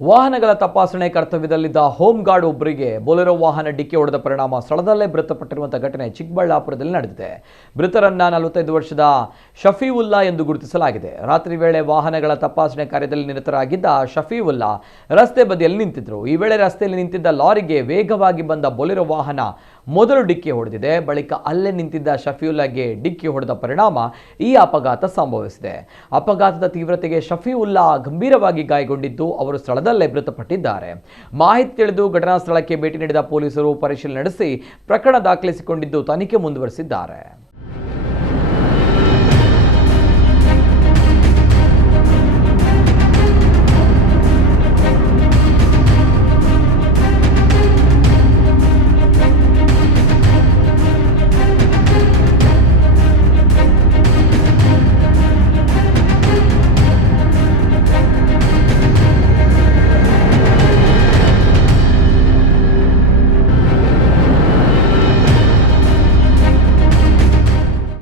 ವಾಹನಗಳ ತಪಾಸಣೆ ಕರ್ತವ್ಯದಲ್ಲಿದ್ದ home guard ಒಬ್ಬರಿಗೆ ಬೊಲೆರೋ ವಾಹನ ಡಿಕ್ಕಿ ಹೊಡೆದ ಪರಿಣಾಮ ಸ್ಥಳದಲ್ಲೇ ಮೃತಪಟ್ಟಿರುವಂತಹ ಘಟನೆ ಚಿಕ್ಕಬಳ್ಳಾಪುರದಲ್ಲಿ ನಡೆದಿದೆ. ಮೃತರನ್ನ 45 ವರ್ಷದ ಶಫೀವುಲ್ಲಾ ಎಂದು ಗುರುತಿಸಲಾಗಿದೆ. ರಾತ್ರಿ ವೇಳೆ ವಾಹನಗಳ ತಪಾಸಣೆ ಕಾರ್ಯದಲ್ಲಿ ನಿರತರಾಗಿದ್ದ ಶಫೀವುಲ್ಲಾ ರಸ್ತೆ ಬದಿಯಲ್ಲಿ ನಿಂತಿದ್ದರು. ಈ ವೇಳೆ ರಸ್ತೆಯಲ್ಲಿ ನಿಂತಿದ್ದ ಲಾರಿಗೆ ವೇಗವಾಗಿ ಬಂದ ಬೊಲೆರೋ ವಾಹನ ಮೊದಲು ಡಿಕ್ಕಿ ಹೊಡೆದಿದೆ. ಬಳಿಕ ಅಲ್ಲೇ ನಿಂತಿದ್ದ ಶಫೀವುಲ್ಲಾಗೆ ಡಿಕ್ಕಿ ಹೊಡೆದ ಪರಿಣಾಮ ಈ ಅಪಘಾತ ಸಂಭವಿಸಿದೆ. ಅಪಘಾತದ ತೀವ್ರತೆಗೆ ಶಫೀವುಲ್ಲಾ ಗಂಭೀರವಾಗಿ ಗಾಯಗೊಂಡಿದ್ದು ಅವರು ಸ್ಥಳದಲ್ಲೇ ಮೃತಪಟ್ಟಿದ್ದಾರೆ. ಮಾಹಿತಿ ತಿಳಿದು ಘಟನಾ ಸ್ಥಳಕ್ಕೆ ಭೇಟಿ ನೀಡಿದ ಪೊಲೀಸರು ಪರಿಶೀಲನೆ ನಡೆಸಿ ಪ್ರಕರಣ ದಾಖಲಿಸಿಕೊಂಡಿದ್ದು ತನಿಖೆ ಮುಂದುವರೆಸಿದ್ದಾರೆ.